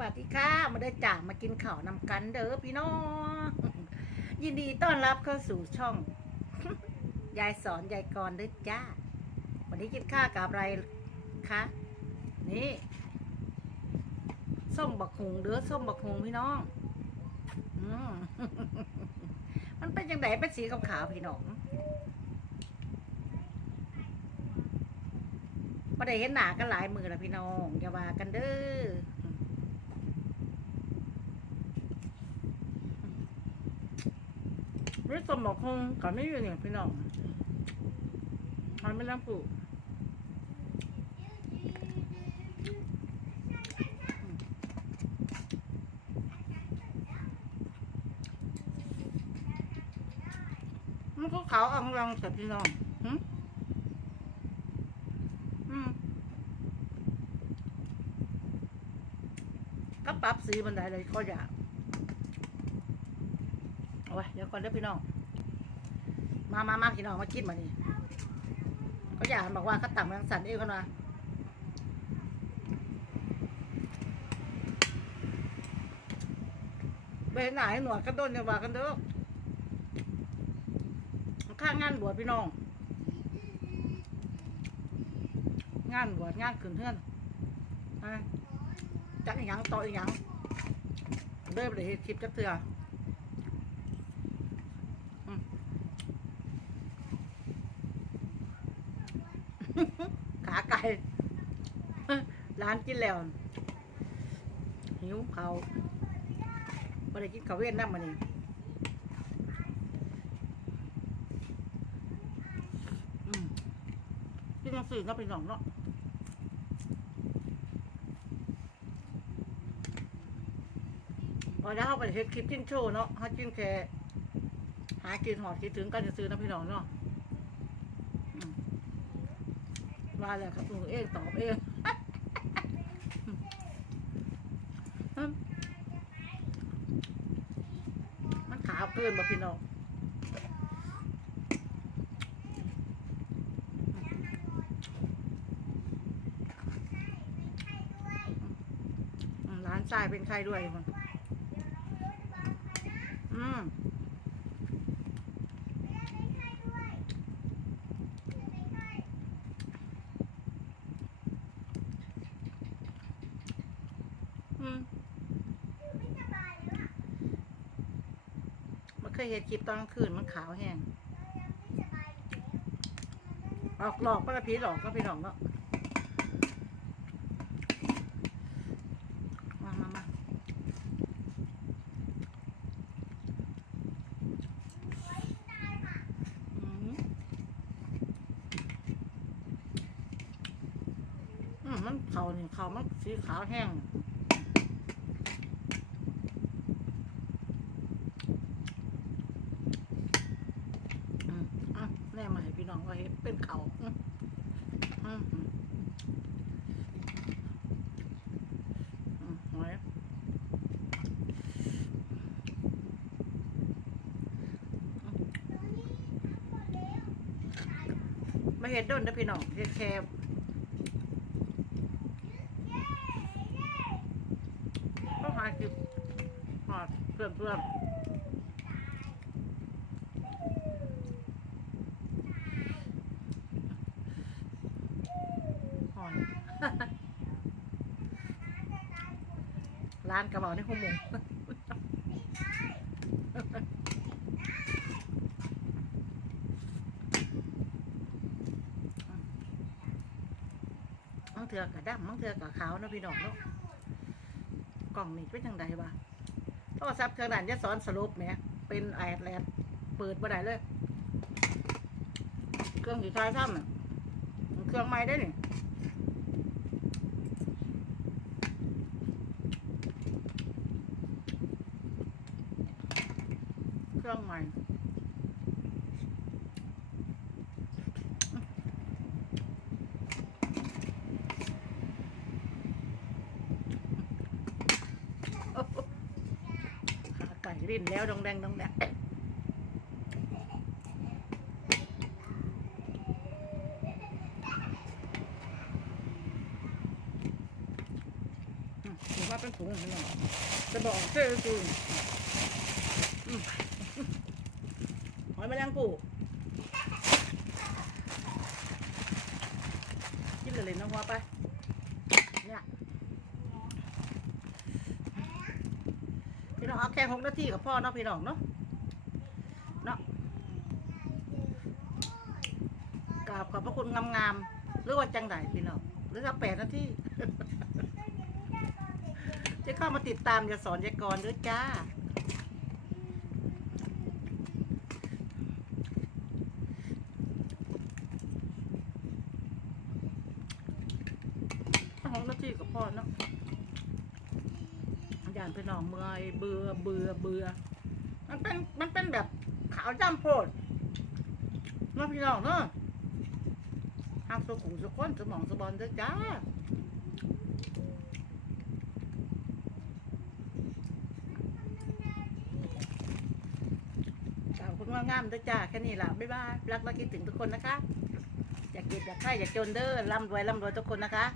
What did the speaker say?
วัสดีค่ะ มาได้จ่ามากินข้าวนำกันเด้อพี่น้อง ยินดีต้อนรับเข้าสู่ช่อง ยายสอนยายกรเด้อจ้า วันนี้กินข้าวกับอะไรคะ นี่ส้มบักฮุงเด้อส้มบักฮุงพี่น้องอมมันเป็นยังไงเป็นสีขาวๆพี่น้องมาได้เห็นหนากันหลายมือแล้วพี่น้องอย่าว่ากันเด้อ นี่สมบอกคงก่อนไม่อยู่เนี่ยพี่น้องมันไม่รับปลูกมันก็ขาวอ่องรองกับพี่น้องหึอืมก็ปรับสีบันไดเลยก็อยาก ว้เดี๋ยวก่อนเด้อพี่น้อง มามามาพี่น้องมากินมานี่ก็อยากบอกว่าเขาต่ำรังสรรค์เองกันมาไปไหนหนวดกันโดนจะว่ากันเด้อข้างงานบวชพี่น้อง งานบวชงานขึ้นเพื่อนอะจักอีหยังต่ออีหยังเริ่มเลยคลิปจักเถื่อม ขาไก่ ร้านกินแล้วหิวเขาไม่ได้กินข้าวเวียนน้ำมันนี่กินยังสี่เนาะเป็นสองเนาะพอแล้วเขาไปเฮ็ดคลิปจิ้นโชว์เนาะเขาจิ้นแค่หากินหอดคิดถึงกันจะซื้อนะพี่น้องเนาะมาแล้วครับหนูเองตอบเอง อืมมันขาวเกิน บ่พี่น้องร้านทรายเป็นใครด้วยมั้งอืมอืมมัน เคยเห็นคลิปตอนกลางคืนมันขาวแห้งออกหลอกปะกะพีหลอกก็พี่หลอกเนาะมามามาอืมอืมมันเขาเนี่ยเขามันสีขาวแห้งอืมอะแน่มา ให้พี่น้องว่าเห็นเป็นเขาหอยไม่เห็นโดนนะพี่น้องเห็นแคบก็หาจิบหอดเพื่อนเพื่อนหอน ร้านกระเป๋าในหัวหมูมังเถือกระดำมังเถือกระขาวนะพี่น้องเนาะกล่องนี่เป็นยังไงวะโทรศัพท์เครื่องนั้นจะสอนสรุปแหมเป็นไอแลนเปิดบ่ได้เลย เครื่องที่ทายทำน่ะมันเครื่องใหม่ได้หนี่เรื่องใหม่ขาไก่รินแล้วดองแดงดองแดงอืมนี่าเป็นถุงพี่น้อจะบอกเชื่อคือ หอ ยแมงภู่กินเลยน้องหัวไป เนี่ยพี่น้องเอาแค่หกนาทีกับพ่อเนาะพี่น้องเนาะเนาะกราบขอบพระคุณงามๆหรือว่าจังไดพี่น้องหรือสักแปดนาทีจะเข้ามาติดตามอย่าสอนยากรด้วยจ้า หกนาทีกับ พ่อเนาะยานไปหนองเมื่อยเบื่อเบื่อเบื่อ มันเป็นมันเป็นแบบขาวจำโพดเนาะพี่น้องเนาะหามสุขุมสุขคนสมองสบอนเด้อจ้าขอบคุณว่างามเด้อจ้าแค่นี้ล่ะบ๊ายบายรักและคิดถึงทุกคนนะคะ อยากเก็บอยากไข่อยากจนเด้อร่ำรวยร่ำรวยทุกคนนะคะ